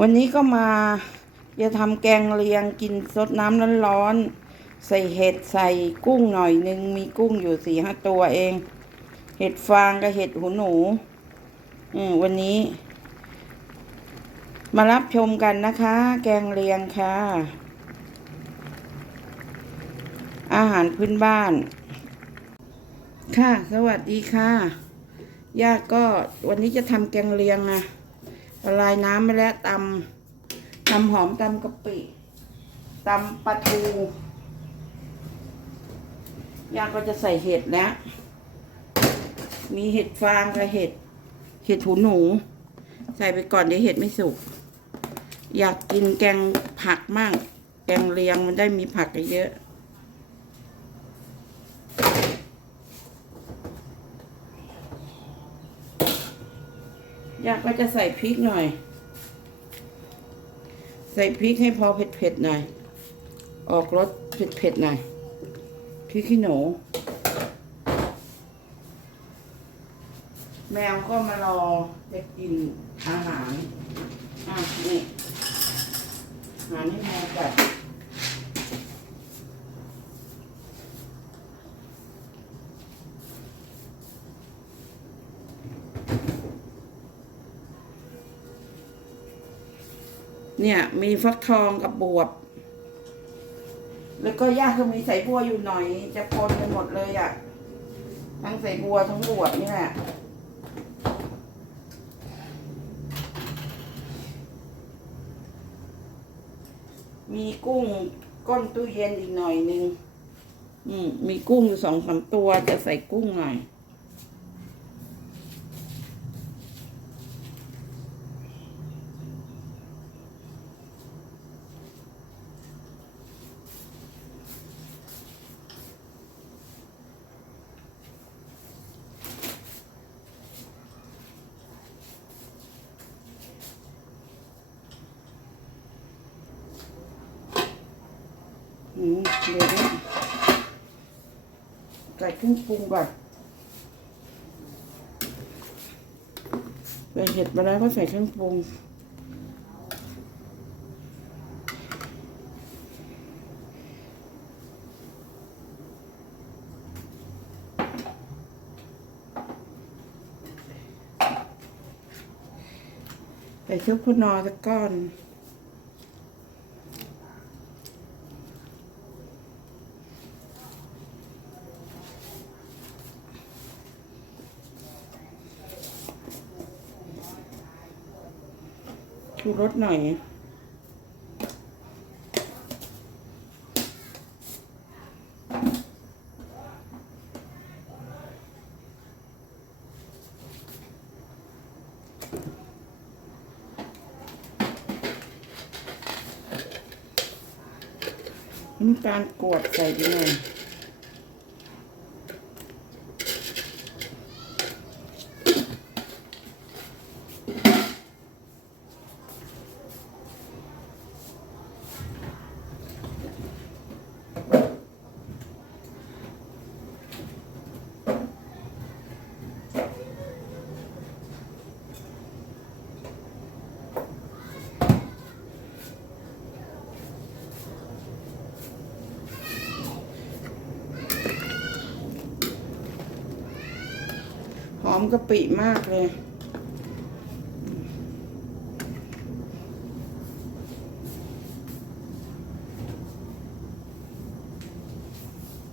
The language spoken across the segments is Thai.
วันนี้ก็มาจะทำแกงเลียงกินซดน้ำร้อนๆใส่เห็ดใส่กุ้งหน่อยนึง มีกุ้งอยู่สี่ห้าตัวเอง เห็ดฟางกับเห็ดหูหนู อืมวันนี้ มารับชมกันนะคะ แกงเลียงค่ะ อาหารพื้นบ้าน ค่ะ สวัสดีค่ะ ย่าก็วันนี้จะทำแกงเลียงนะ ละลายน้ำไปแล้วตำตำหอมตำกะปิตำปลาทูย่าก็จะใส่เห็ดแล้วมีเห็ดฟางกับเห็ด เห็ดหูหนู ใส่ไปก่อนเดี๋ยวเห็ดไม่สุก อยากกินแกงผักมั่ง แกงเลียงมันได้มีผักเยอะ อยากก็จะใส่พริกหน่อย ใส่พริกให้พอเผ็ดๆหน่อย ออกรสเผ็ดๆหน่อยพริกขี้หนู แมวก็มารอจะกินอาหาร อะนี่อาหารให้แมวจัด เนี่ย มีฟักทองกับบวบ แล้วก็ย่าก็มีใส่บัวอยู่หน่อย จะปนกันหมดเลยอะ่ะ ทั้งใส่บัวทั้งบวบนี่แหละมีกุ้งก้นตู้เย็นอีกหน่อยนึงอืม มีกุ้งอยู่สองสามตัวจะใส่กุ้งหน่อย อืมเดี๋ยวใส่เครื่องปรุงก่อนใส่เห็ดไปแล้วก็ใส่เครื่องปรุงใส่ชุบคุณนอสักก้อน ชูรสหน่อย น้ำตาลกวดใส่ไปหน่อย หอมกะปิมากเลย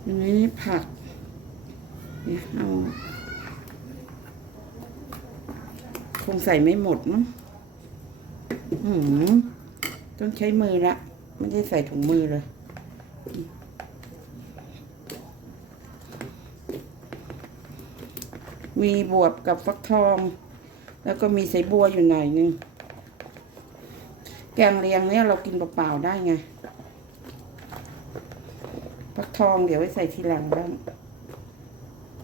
อันนี้ผักเนี่ยเอาคงใส่ไม่หมดมั้งต้องใช้มือละ ไม่ได้ใส่ถุงมือเลย มีบวบกับฟักทอง แล้วก็มีใส่บัวอยู่หน่อยนึง แกงเลียงเนี่ยเรากินเปล่าๆได้ไงฟักทองเดี๋ยวไว้ใส่ทีหลังบ้าง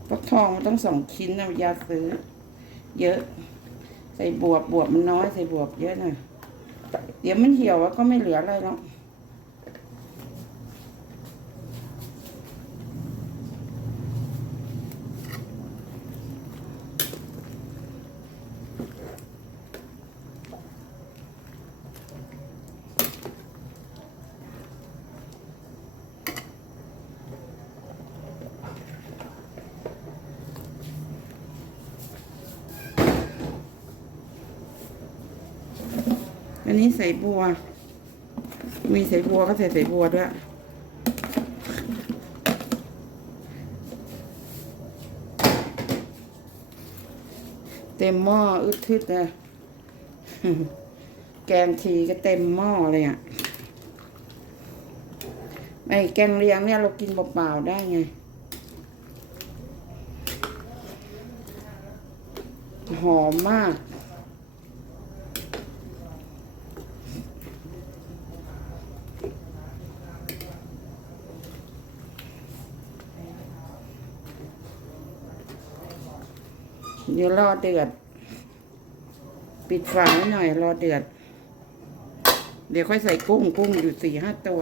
ฟักทองมันต้องสองชิ้นนะยาซื้อ เยอะ ใส่บวบบวบมันน้อยใส่บวบเยอะหน่อยเดี๋ยวมันเหี่ยวแล้วก็ไม่เหลืออะไรแล้ว อันนี้ใส่บัว มีใส่บัวก็ใส่ใส่บัวด้วยเต็มหม้ออึดทึดเลยแกงทีก็เต็มหม้อเลยอะไอ้แกงเลียงเนี่ยเรากินเปล่าๆได้ไง หอมมาก เดี๋ยวรอเดือด ปิดฝาไว้หน่อย รอเดือด เดี๋ยวค่อยใส่กุ้งกุ้งอยู่สี่ห้าตัว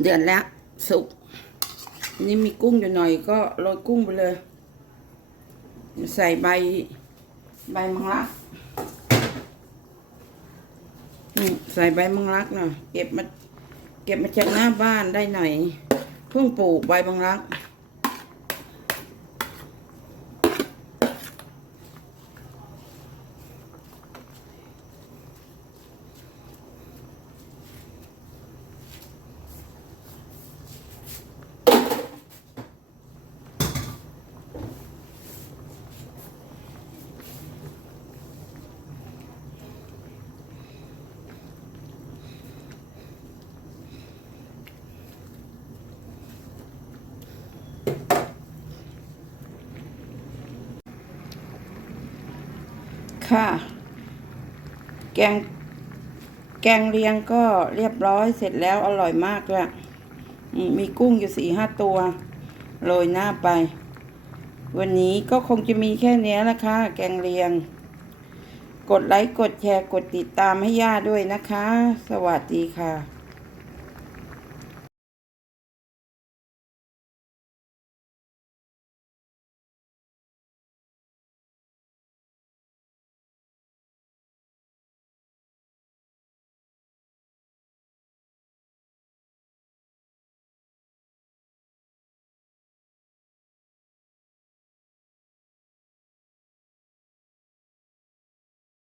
เดือดแล้วสุกนี่มีกุ้งอยู่หน่อยก็โรยกุ้งไปเลย ใส่ใบ ใบมังลักใส่ใบมังลักหน่อยเก็บมาเก็บมาจากหน้าบ้านได้หน่อยเพิ่งปลูกใบมังลัก ค่ะ แกง แกงเลียงก็เรียบร้อยเสร็จแล้วอร่อยมากเลยมีกุ้งอยู่สี่ห้าตัวโรยหน้าไป วันนี้ก็คงจะมีแค่เนี้ยละค่ะ แกงเลียง กดไลค์ กดแชร์ กดติดตามให้ย่าด้วยนะคะ สวัสดีค่ะ